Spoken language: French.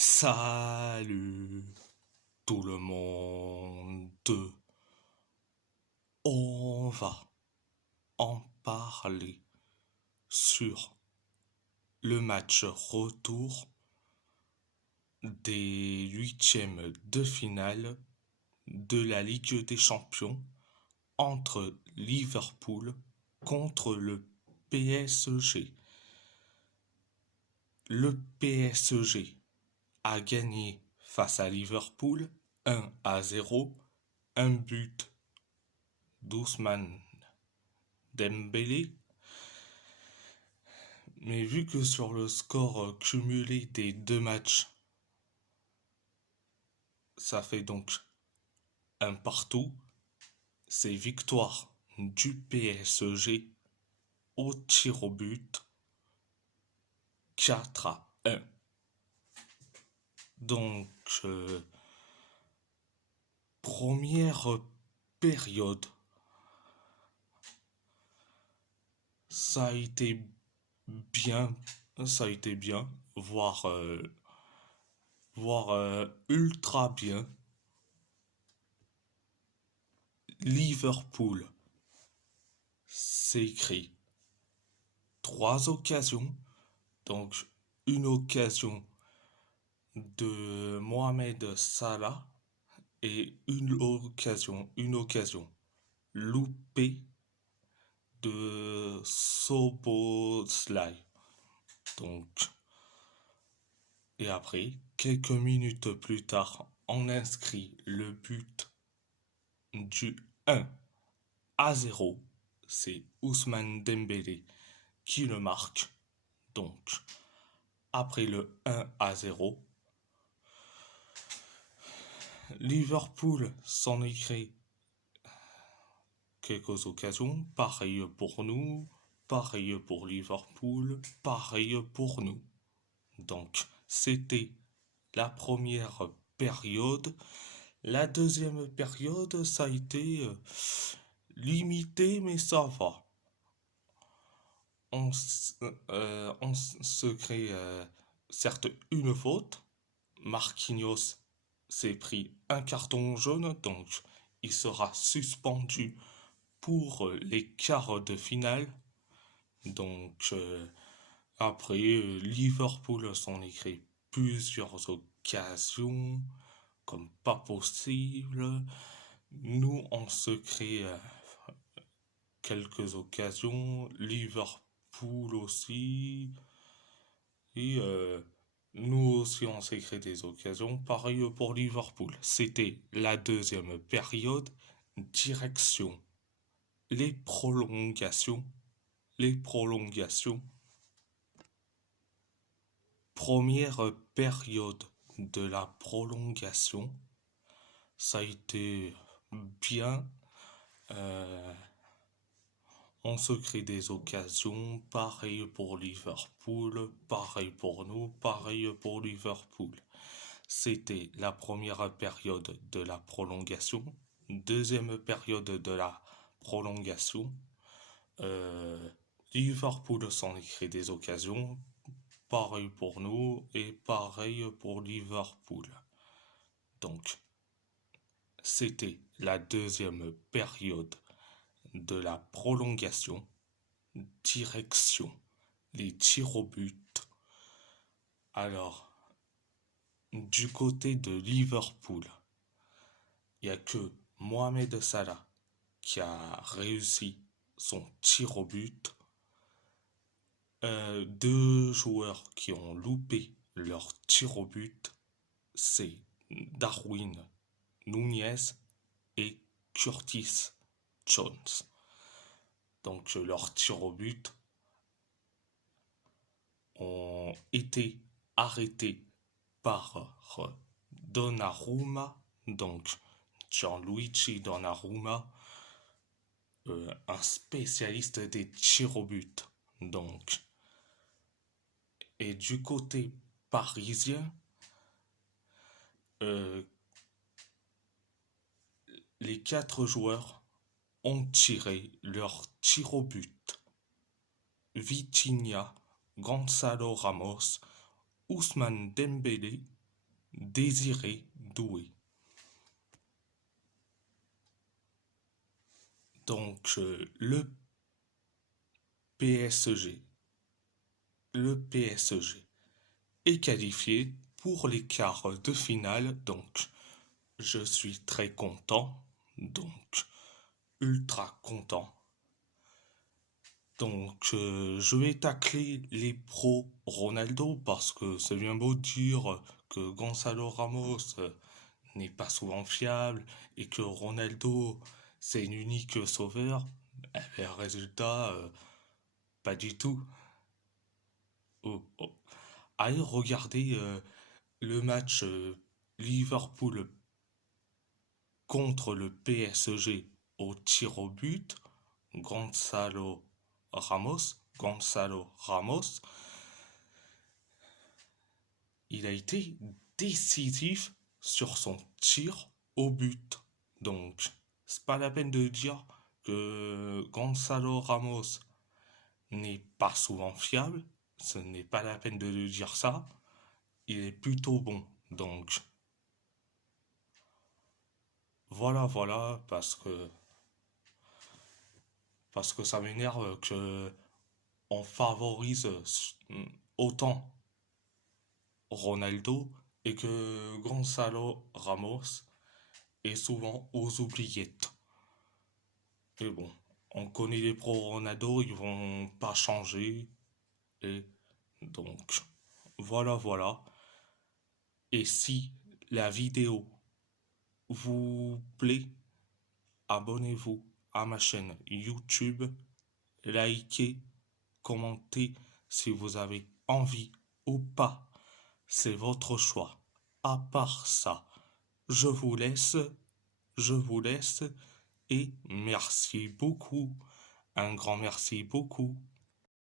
Salut tout le monde. On va en parler sur le match retour des huitièmes de finale de la Ligue des Champions entre Liverpool contre le PSG. Le PSG a gagné face à Liverpool 1-0, un but d'Ousmane Dembélé. Mais vu que sur le score cumulé des deux matchs, ça fait donc un partout, c'est victoire du PSG au tir au but 4-1. Donc, première période, ça a été bien, voire, ultra bien. Liverpool s'écrit trois occasions, donc une occasion de Mohamed Salah et une occasion loupée de Soboslai. Donc, et après, quelques minutes plus tard, on inscrit le but du 1-0. C'est Ousmane Dembélé qui le marque. Donc, après le 1-0, Liverpool s'en écrit quelques occasions. Pareil pour nous, pareil pour Liverpool, pareil pour nous. Donc, c'était la première période. La deuxième période, ça a été limité, mais ça va. On se crée certes une faute. Marquinhos s'est pris un carton jaune, donc il sera suspendu pour les quarts de finale. Donc après, Liverpool s'en écrit plusieurs occasions, comme pas possible. Nous, on se crée quelques occasions. Liverpool aussi. Et nous aussi, on s'est créé des occasions. Pareil pour Liverpool. C'était la deuxième période. Direction. Les prolongations. Les prolongations. Première période de la prolongation. Ça a été bien. On se crée des occasions, pareil pour Liverpool, pareil pour nous, pareil pour Liverpool. C'était la première période de la prolongation. Deuxième période de la prolongation. Liverpool s'en crée des occasions, pareil pour nous et pareil pour Liverpool. Donc, c'était la deuxième période de la prolongation. Direction les tirs au but. Alors, du côté de Liverpool, il n'y a que Mohamed Salah qui a réussi son tir au but. Deux joueurs qui ont loupé leur tir au but, c'est Darwin Nunez et Curtis Jones. Donc leurs tirs au but ont été arrêtés par Donnarumma, donc Gianluigi Donnarumma, un spécialiste des tirs au but. Donc, et du côté parisien, les quatre joueurs ont tiré leur tir au but. Vitinha, Gonzalo Ramos, Ousmane Dembélé Désiré Doué. Donc le PSG, le PSG est qualifié pour les quarts de finale, donc je suis très content, donc ultra content. Donc je vais tacler les pros Ronaldo parce que c'est bien beau dire que Gonzalo Ramos n'est pas souvent fiable et que Ronaldo c'est un unique sauveur. Eh bien, résultat, pas du tout. Oh, oh. Allez regarder le match Liverpool contre le PSG au tir au but. Gonzalo Gonzalo Ramos, il a été décisif sur son tir au but. Donc, c'est pas la peine de dire que Gonzalo Ramos n'est pas souvent fiable. Ce n'est pas la peine de dire ça. Il est plutôt bon. Donc, voilà, parce que ça m'énerve que on favorise autant Ronaldo et que Gonzalo Ramos est souvent aux oubliettes. Et bon, on connaît les pros Ronaldo, ils vont pas changer. Et donc, voilà. Et si la vidéo vous plaît, abonnez-vous à ma chaîne YouTube, likez, commentez si vous avez envie ou pas. C'est votre choix. À part ça, je vous laisse, je vous laisse et merci beaucoup. Un grand merci beaucoup.